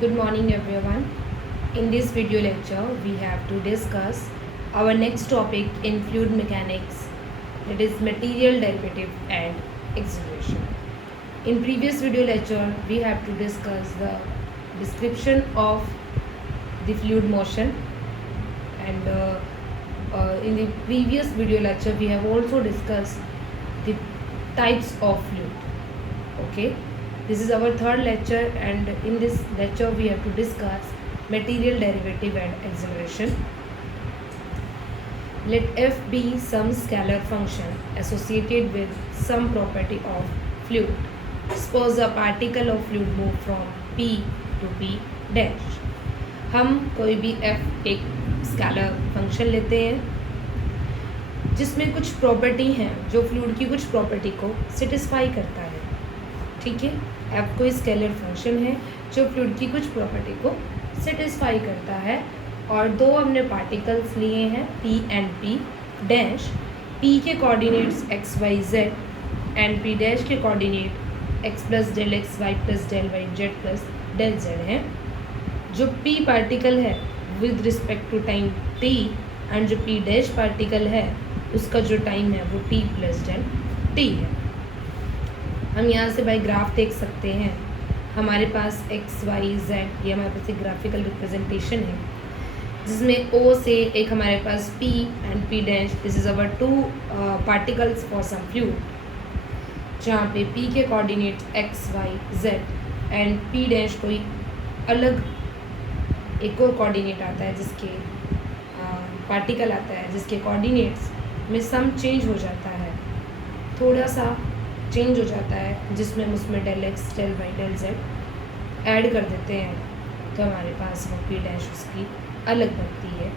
Good morning everyone. In this video lecture we have to discuss our next topic in fluid mechanics, that is material derivative and acceleration. In previous video lecture we have to discuss the description of the fluid motion, and in the previous video lecture we have also discussed the types of fluid. Okay, this is our third lecture, and in this lecture we have to discuss material derivative and acceleration. Let f be some scalar function associated with some property of fluid. Suppose a particle of fluid move from P to P dash. हम कोई भी f एक scalar function लेते हैं जिसमें कुछ property हैं जो फ्लूइड की कुछ प्रॉपर्टी को सेटिस्फाई करता है. ठीक है, f कोई स्केलर फंक्शन है जो फ्लूइड की कुछ प्रॉपर्टी को सेटिस्फाई करता है, और दो हमने पार्टिकल्स लिए हैं p and p dash. p के coordinates x y z and p dash के coordinate x plus del x y plus del y z plus del z हैं. जो p पार्टिकल है with respect to time t, and जो p dash particle है उसका जो time है वो t प्लस डेल t है. हम यहाँ से बाई ग्राफ देख सकते हैं. हमारे पास x y z ये हमारे पास एक ग्राफिकल रिप्रेजेंटेशन है जिसमें O से एक हमारे पास P and P dash, this is our two particles for some fluid, जहाँ पे P के coordinates x y z and P dash कोई अलग एक और कोऑर्डिनेट आता है जिसके पार्टिकल आता है जिसके कोऑर्डिनेट्स में सम चेंज हो जाता है, थोड़ा सा चेंज हो जाता है, जिसमें हम उसमें del x del y del z add कर देते हैं, तो हमारे पास वो P डैश उसकी अलग बनती है.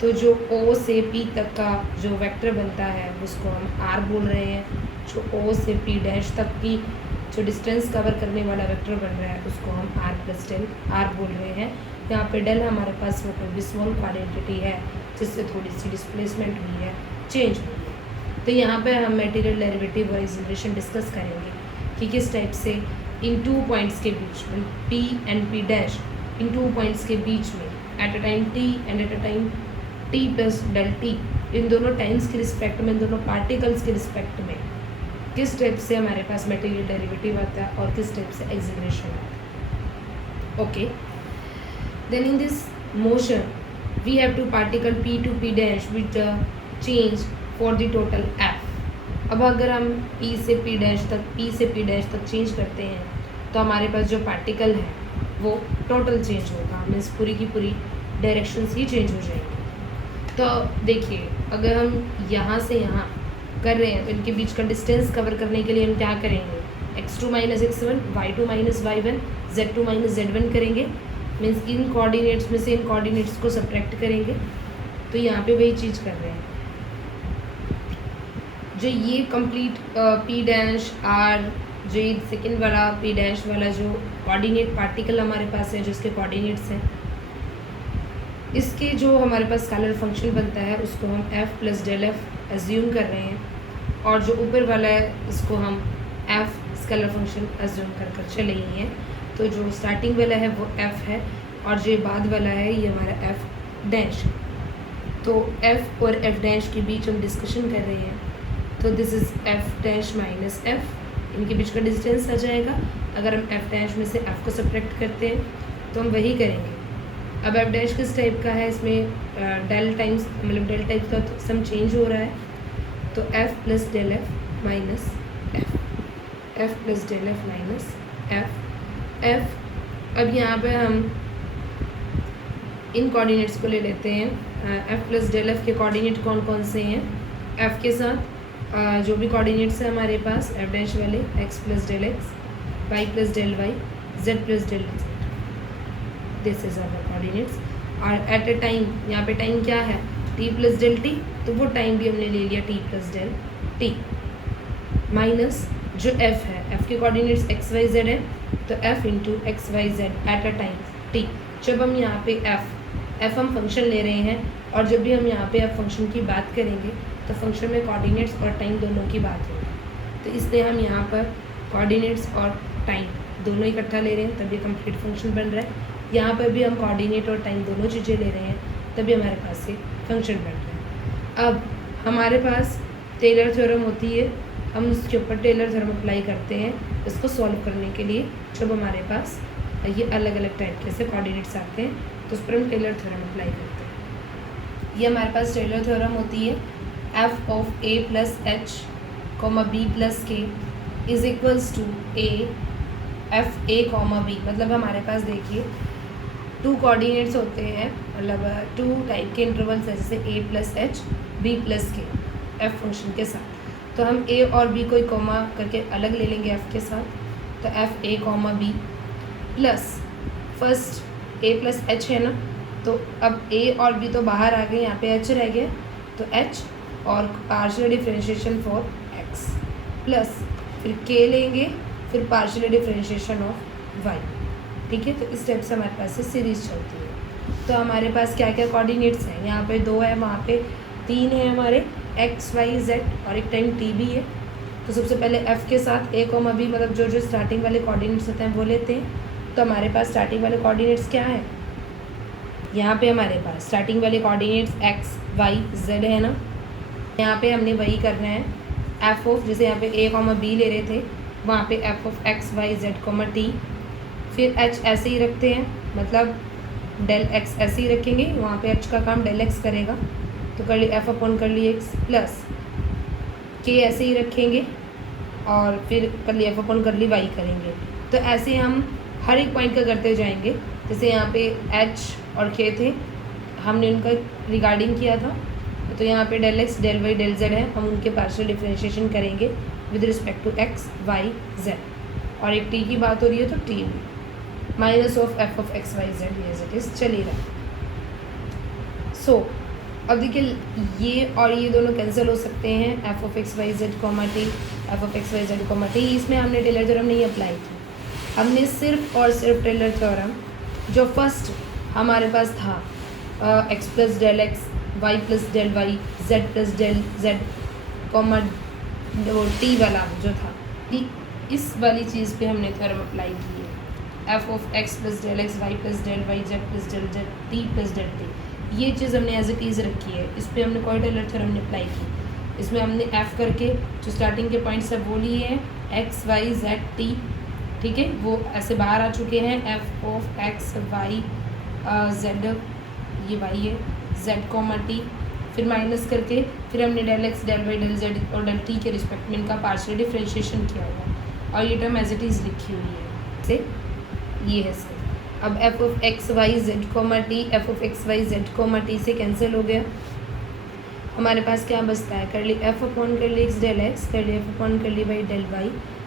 तो जो O से P तक का जो वेक्टर बनता है उसको हम R बोल रहे हैं. जो O से P डैश तक की जो डिस्टेंस कवर करने वाला वेक्टर बन रहा है उसको हम R प्लस डेल R बोल रहे हैं. यहाँ पे डेल हमारे पास वो कोई विस्मोल क्वांटिटी है जिससे थोड़ी सी डिस्प्लेसमेंट हुई है, चेंज हुई है. तो यहाँ पे हम मटेरियल डेरिवेटिव और एक्सेलरेशन डिस्कस करेंगे कि किस टाइप से इन टू पॉइंट्स के बीच में P एंड P डैश इन टू पॉइंट्स के बीच में at a time t and at a time t plus del t, इन दोनों टाइम्स के रिस्पेक्ट में, इन दोनों पार्टिकल्स के रिस्पेक्ट में किस टाइप से हमारे पास मटेरियल डेरिवेटिव आता है और किस टाइप से एक्सेलरेशन आता है. Okay, then in this motion we have two particle P to P dash with change for the total f. अब अगर हम P से P डैश तक P से P डैश तक चेंज करते हैं तो हमारे पास जो पार्टिकल है वो टोटल चेंज होगा, मीन्स पूरी की पूरी डायरेक्शंस ही चेंज हो जाएंगी. तो देखिए, अगर हम यहाँ से यहाँ कर रहे हैं तो इनके बीच का डिस्टेंस कवर करने के लिए हम क्या करेंगे, x2 minus x1, y2 minus y1, z2 minus z1 करेंगे. मीन्स इन कोऑर्डिनेट्स में से इन कोऑर्डिनेट्स को सब्ट्रैक्ट करेंगे. तो यहाँ पे वही चीज़ कर रहे हैं. जो ये कंप्लीट P डैश R, जो ये सेकेंड वाला P डैश वाला जो कोऑर्डिनेट पार्टिकल हमारे पास है, जो इसके कोऑर्डिनेट्स हैं, इसके जो हमारे पास स्केलर फंक्शन बनता है उसको हम f plus del f assume कर रहे हैं, और जो ऊपर वाला है इसको हम f स्केलर फंक्शन एज्यूम कर चले ही हैं. तो जो स्टार्टिंग वाला है वो f है और जो बाद वाला है ये हमारा f डैश. तो f और f डैश के बीच हम डिस्कशन कर रहे हैं, तो this is f dash minus f, इनके बीच का डिस्टेंस आ जाएगा. अगर हम f डैश में से f को सब्ट्रैक्ट करते हैं तो हम वही करेंगे. अब f डैश किस टाइप का है, इसमें डेल टाइम्स मतलब डेल टाइप का सम चेंज हो रहा है, तो f plus del f minus f plus del f minus f. अब यहाँ पे हम इन कोऑर्डिनेट्स को ले लेते हैं. f प्लस डेल एफ के कोऑर्डिनेट कौन कौन से हैं, f के साथ जो भी कोऑर्डिनेट्स हैं हमारे पास f डैश वाले x plus del x, y plus del y, z plus del z, this is our coordinates. और एट ए टाइम यहाँ पे टाइम क्या है t प्लस डेल t, तो वो टाइम भी हमने ले लिया t plus del t, minus जो f है, f के कोऑर्डिनेट्स x y z है, तो f into x y z at a time t. जब हम यहाँ पे f हम फंक्शन ले रहे हैं, और जब भी हम यहाँ पे f फंक्शन की बात करेंगे तो फंक्शन में कोऑर्डिनेट्स और टाइम दोनों की बात होगी. तो इसलिए हम यहाँ पर कोऑर्डिनेट्स और टाइम दोनों इकट्ठा ले रहे हैं तब ये कंप्लीट फंक्शन बन रहा है। यहाँ पर भी हम कोऑर्डिनेट और टाइम दोनों चीज़ें ले रहे हैं तभी हमारे पास ये फंक्शन बन रहा है। अब हमारे पास टेलर थ्योरम होती है, हम उसके ऊपर टेलर थ्योरम अप्लाई करते हैं इसको सॉल्व करने के लिए। जब हमारे पास ये अलग अलग टाइप के से कोऑर्डिनेट्स आते हैं तो उस पर हम टेलर थ्योरम अप्लाई करते हैं। ये हमारे पास टेलर थ्योरम होती है f of a plus h comma b plus k is equals to a f a comma b। मतलब हमारे पास देखिए टू कोऑर्डिनेट्स होते हैं, मतलब टू टाइप के इंटरवल्स है जैसे a plus h b plus k f function के साथ। तो हम a और b को कॉमा करके अलग ले लेंगे f के साथ, तो f a comma b plus first a plus h है ना, तो अब a और b तो बाहर आ गए, यहाँ पे h रह गया तो h और partial differentiation for x plus फिर k लेंगे, फिर पार्शियल डिफरेंशिएशन ऑफ y। ठीक है, तो इस टाइप से हमारे पास से सीरीज चलती है। तो हमारे पास क्या क्या कोऑर्डिनेट्स हैं, यहाँ पे 2 है, वहाँ पे 3 है हमारे x y z और एक टाइम t भी है। तो सबसे पहले f के साथ a कॉमा b मतलब जो जो स्टार्टिंग वाले कोऑर्डिनेट्स होते हैं वो लेते हैं। तो हमारे पास स्टार्टिंग वाले कोऑर्डिनेट्स क्या है, यहाँ पे हमारे पास स्टार्टिंग वाले कोऑर्डिनेट्स x y z है ना। यहाँ पे हमने वही करना है f ऑफ, जैसे यहाँ पे a कॉमा b ले रहे थे वहाँ पे f of x y z comma t, फिर h ऐसे ही रखते हैं मतलब डेल x ऐसे ही रखेंगे, वहाँ पे h का काम डेल x करेगा तो कर ली f अपॉन कर ली x प्लस k ऐसे ही रखेंगे और फिर कर ली f अपॉन कर ली y करेंगे। तो ऐसे हम हर एक पॉइंट का करते जाएंगे। जैसे यहाँ पे h और k थे, हमने उनका रिगार्डिंग किया था, तो यहाँ पे del x del y del z है, हम उनके पार्शियल डिफरेंशिएशन करेंगे with respect to x y z। और एक t की बात हो रही है तो t भी minus of f of x y z as it is चलेगा। सो अब देखिए ये और ये दोनों कैंसिल हो सकते हैं, f of x y z comma t f of x y z comma t। इसमें हमने टेलर थ्योरम नहीं अप्लाई की, हमने सिर्फ और सिर्फ टेलर थ्योरम जो फर्स्ट हमारे पास था x plus del x y plus del y z plus del z comma वो t वाला जो था, इस वाली चीज़ पे हमने थ्योरम अप्लाई की है f of x plus del x y plus del y z plus del z t plus del t। ये चीज़ हमने एज इट इज़ रखी है, इस पर हमने कोई टेलर थ्योरम नहीं अप्लाई की। इसमें हमने f करके जो स्टार्टिंग के पॉइंट्स है वो लिए हैं x y z t, ठीक है, वो ऐसे बाहर आ चुके हैं f of x y z, ये y है z कॉमा t, फिर माइनस करके फिर हमने del x del y del z और डेल t के रिस्पेक्ट में इनका पार्शियल डिफरेंशिएशन किया हुआ और ये टर्म एज इट इज़ लिखी हुई है से ये है सर। अब f of x y z comma t f of x y z comma t से कैंसिल हो गया, हमारे पास क्या बचता है, कर ली f अपॉन कर ली x डेल x, कर ली f अपॉन कर ली y डेल y,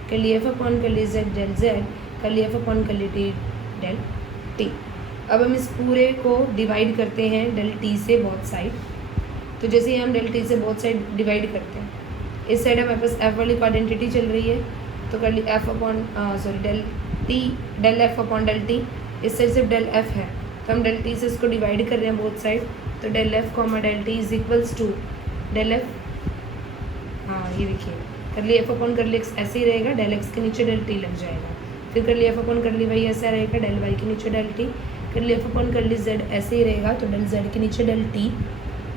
कर ली f अपॉन कर ली z डेल z, कर ली f अपॉन कर ली t डेल t। अब हम इस पूरे को डिवाइड करते हैं डेल t से बोथ साइड। तो जैसे ही हम डेल t से बोथ साइड डिवाइड करते हैं, इस साइड हमारे पास f वाली क्वाड्रेंटिटी चल रही है तो कर ली f upon sorry del t del f upon del t, इस साइड सिर्फ डेल f है तो हम डेल t से इसको डिवाइड कर रहे हैं बोथ साइड, तो del f comma del t is equals to del f, हाँ ये देखिए कर ली f अपॉन कर ली x ऐसे ही रहेगा, डेल x के नीचे डेल t लग जाएगा, फिर कर ली f अपॉन कर ली y ऐसा रहेगा, डेल y के नीचे डेल t, कर ली f अपॉन कर ली z ऐसे ही रहेगा तो डेल z के नीचे डेल t,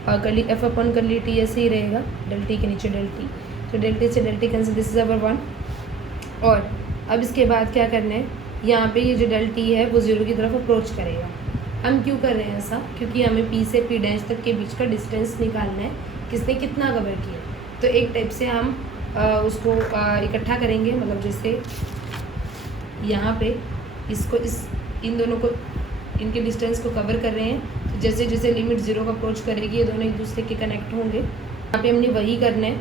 और कर ली f अपॉन कर ली t ऐसे ही रहेगा डेल t के नीचे डेल t, तो डेल t से del t cancel, this is our 1। और अब इसके बाद क्या करना है, यहाँ पे ये जो डेल t है वो 0 की तरफ अप्रोच करेगा। हम क्यों कर रहे हैं ऐसा, क्योंकि हमें p से p डैश तक के बीच का डिस्टेंस निकालना है, किसने कितना कवर किया। तो एक टाइप से हम उसको इकट्ठा करेंगे, मतलब जैसे यहाँ पे इसको इन दोनों को इनके डिस्टेंस को कवर कर रहे हैं, तो जैसे जैसे लिमिट 0 को अप्रोच करेगी ये दोनों एक दूसरे के कनेक्ट होंगे। यहाँ पे हमने वही करना है,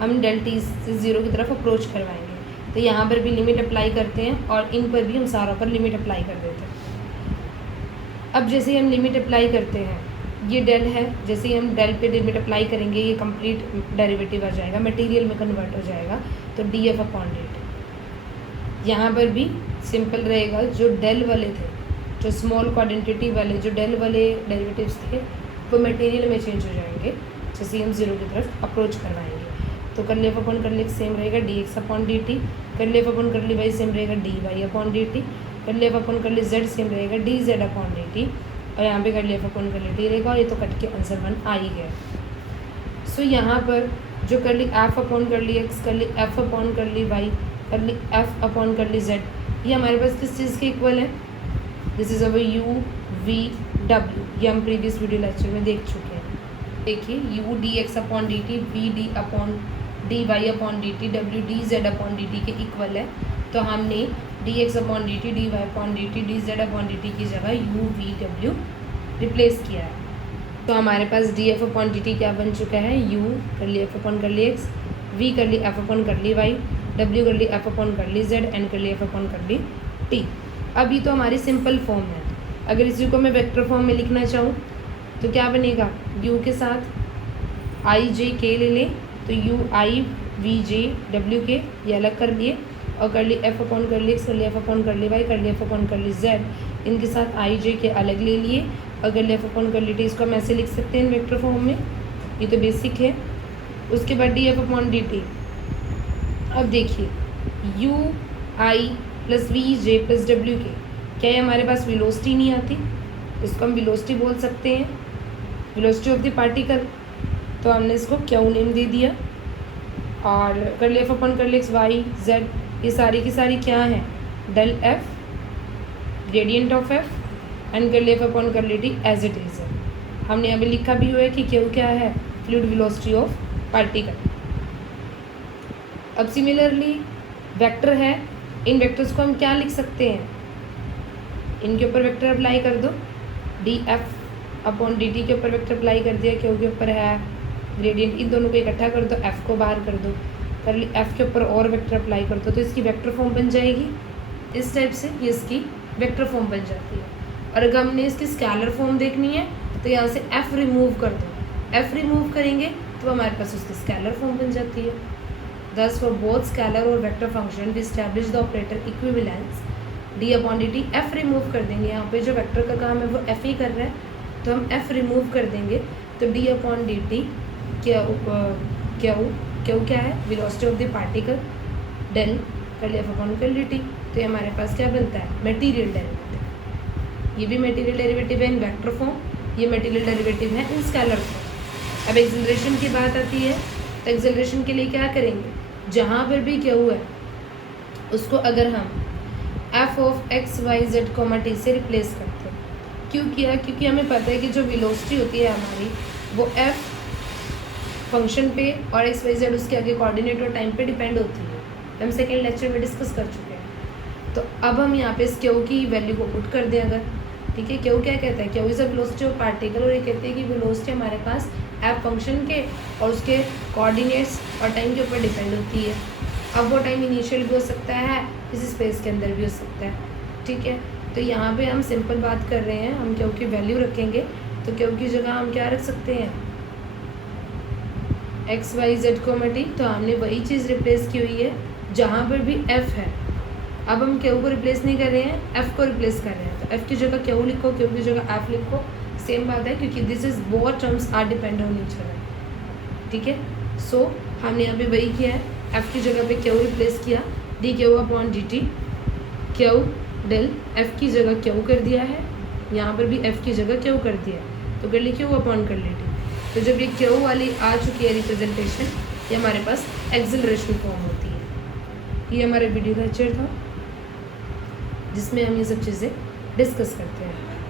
हम डेल t से 0 की तरफ अप्रोच करवाएंगे। तो यहाँ पर भी लिमिट अप्लाई करते हैं और इन पर भी हम सारों पर लिमिट अप्लाई कर देते हैं। अब जैसे ही हम लिमिट अप्लाई करते हैं, ये डेल है, जैसे ही हम डेल पे लिमिट अप्लाई करेंगे ये कंप्लीट डेरिवेटिव आ जाएगा, मटेरियल में कन्वर्ट हो जाएगा, तो डी एफ अपॉन डेट। यहाँ पर भी सिंपल रहेगा, जो डेल वाले थे, जो स्मॉल क्वाड्रेंटिटी वाले जो डेल वाले डेरिवेटिव्स थे वो मटेरियल में चेंज हो जाएंगे जैसे हम 0 की तरफ अप्रोच करवाएंगे। तो कर ले अपॉन कर ले सेम रहेगा d x upon d t, curly f upon curly y same रहेगा d y upon d t, curly f upon curly z same रहेगा d z upon d t, और यहाँ पे curly f upon curly t रहेगा, और ये तो cut के आंसर 1 आ ही गया। सो यहाँ पर जो curly f upon curly x, curly f upon curly y, curly f upon curly z, ये हमारे पास किस चीज़ के इक्वल है? This is our u v डब्ल्यू, ये हम प्रीवियस वीडियो लेक्चर में देख चुके हैं। देखिए u d x upon d t, v d upon d y upon d t, डब्ल्यू d z upon d t के इक्वल है, तो हमने d x upon d t, d y upon d t, d z upon d t की जगह you v W replace किया है। तो हमारे पास d f upon d t क्या बन चुका है? U curly f upon curly x, v curly f upon curly y, डब्ल्यू curly f upon curly z, and curly f upon curly t. अब ये तो हमारी सिंपल फॉर्म है। अगर इसी को मैं वेक्टर फॉर्म में लिखना चाहूँ तो क्या बनेगा? यू के साथ आई जे के ले लें, तो यू आई वी जे डब्ल्यू के ये अलग कर लिए, और curly f upon curly x, curly f upon curly y, curly f upon curly z, इनके साथ आई जे के अलग ले लिए, और curly f upon curly t इसको हम ऐसे लिख सकते हैं वेक्टर फॉर्म में, ये तो बेसिक है। उसके बाद d f upon d t. अब देखिए u i plus v j plus डब्ल्यू के, क्या ये हमारे पास वेलोसिटी नहीं आती? इसको हम वेलोसिटी बोल सकते हैं, वेलोसिटी ऑफ द पार्टिकल, तो हमने इसको क्यू नेम दे दिया। और curly f upon curly x y z ये सारी की सारी क्या है? Del f gradient of f, and curly f upon curly t as it is है। हमने अभी लिखा भी हुआ है कि क्यू क्या है? Fluid velocity of particle. अब सिमिलरली वेक्टर है, इन वेक्टर्स को हम क्या लिख सकते हैं? इनके ऊपर वेक्टर अप्लाई कर दो, D f upon d t के ऊपर वेक्टर अप्लाई कर दिया, क्यू के ऊपर है ग्रेडियंट, इन दोनों को इकट्ठा कर दो, एफ को बाहर कर दो, कर्ली एफ के ऊपर और वेक्टर अप्लाई कर दो, तो इसकी वेक्टर फॉर्म बन जाएगी इस टाइप से, ये इसकी वेक्टर फॉर्म बन जाती है। और अगर हमने इसकी स्केलर फॉर्म देखनी है तो यहाँ से एफ रिमूव कर दो, एफ रिमूव करेंगे तो हमारे पास उसकी स्केलर फॉर्म बन जाती है। Thus for both scalar और vector function we establish the operator equivalence d upon d T. F remove कर देंगे, यहाँ पे जो वेक्टर का काम है वो एफ ही कर रहा है, तो हम एफ रिमूव कर देंगे, तो d upon d t q क्या है? Velocity of the particle, del curly f upon curly t. तो ये हमारे पास क्या बनता है? Material derivative. ये भी मटेरियल डेरिवेटिव है इन वेक्टर फॉर्म, ये मटेरियल डेरिवेटिव है इन स्केलर फॉर्म। अब एक्सेलरेशन की बात आती है, तो एक्सेलरेशन के लिए क्या करेंगे? जहाँ पर भी क्या हुआ है उसको अगर हम f of x y z comma t से रिप्लेस करते हैं। क्यों किया? क्योंकि हमें पता है कि जो वेलोसिटी होती है हमारी वो एफ फंक्शन पे और एक्स वाई जेड उसके आगे कोऑर्डिनेट और टाइम पे डिपेंड होती है, हम सेकेंड लेक्चर में डिस्कस कर चुके हैं। तो अब हम यहाँ पे इस क्यू की वैल्यू को पुट कर दें अगर, ठीक है। क्यू क्या कहता है? Q is a velocity of particle, और ये कहते हैं कि वेलोसिटी हमारे पास एफ फंक्शन के और उसके कोऑर्डिनेट्स और टाइम के ऊपर डिपेंड होती है। अब वो टाइम इनिशियल भी हो सकता है, किसी स्पेस के अंदर भी हो सकता है, ठीक है। तो यहाँ पे हम सिंपल बात कर रहे हैं, हम क्यू की वैल्यू रखेंगे, तो क्यू की जगह हम क्या रख सकते हैं? एक्स वाई जेड को मटी, तो हमने वही चीज़ रिप्लेस की हुई है जहाँ पर भी एफ है। अब हम क्यू को रिप्लेस नहीं कर रहे हैं, एफ को रिप्लेस कर रहे हैं, तो एफ की जगह क्यू लिखो, क्यू की जगह एफ लिखो, सेम बात है, क्योंकि this is both terms are depend on each other, ठीक है। सो हमने यहाँ पे वही किया है, एफ की जगह पे क्यू रिप्लेस किया, d q upon d t, q del f की जगह क्यू कर दिया है, यहाँ पर भी एफ की जगह क्यू कर दिया है, तो कर ली क्यू अपॉन कर ली टी। तो जब ये क्यू वाली आ चुकी है रिप्रेजेंटेशन, ये हमारे पास एक्सेलरेशन फॉर्म होती है। ये हमारा वीडियो लेक्चर था जिसमें हम ये सब चीज़ें डिस्कस करते हैं।